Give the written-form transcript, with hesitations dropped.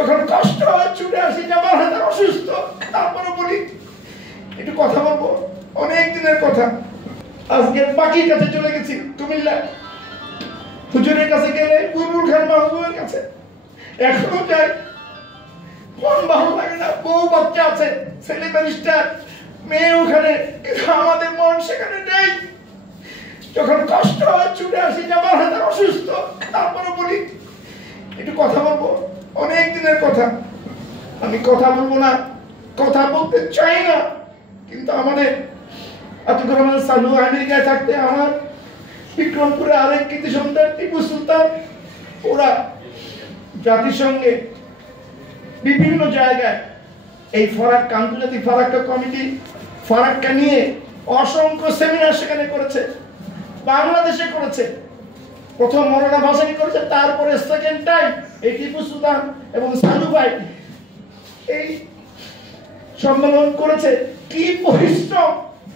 যখন কষ্ট হয় ছুটে আসি যে আমার হাতে অসুস্থ, তারপরে বলি একটু কথা বলবো, অনেক দিনের কথা। আজকে বাকির কাছে চলে গেছি কুমিল্লা, হুজুরের কাছে গেলে বুলবুল খান মাহবুবের কাছে এখনো যাই, মন ভালো লাগে না। বউ বাচ্চা আছে, ছেলে ব্যারিস্টার, মেয়ে ওখানে, কিন্তু আমাদের মন সেখানে নেই। যখন কষ্ট হয় ছুটে আসি যে আমার হাতে অসুস্থ, তারপরে বলি একটু কথা বলবো, অনেক দিনের কথা। আমি কথা বলবো না, কথা বলতে চাই না, কিন্তু আমাদের আতিকুর রহমান সালু আমেরিকায় থাকতে আমার বিক্রমপুরে আরেক কৃতি সন্তান টিপু সুলতান, ওরা জাতিসংঘে বিভিন্ন জায়গায় এই ফারাক্কা আন্তর্জাতিক ফারাক্কা কমিটি ফারাক্কা নিয়ে অসংখ্য সেমিনার সেখানে করেছে, বাংলাদেশে করেছে। প্রথম মৌলানা ভাসানী করেছে, তারপরে সেকেন্ড টাইম এই টিপু সুলতান এবং সালু ভাই এই সম্মেলন করেছে। কি পরিশ্রম,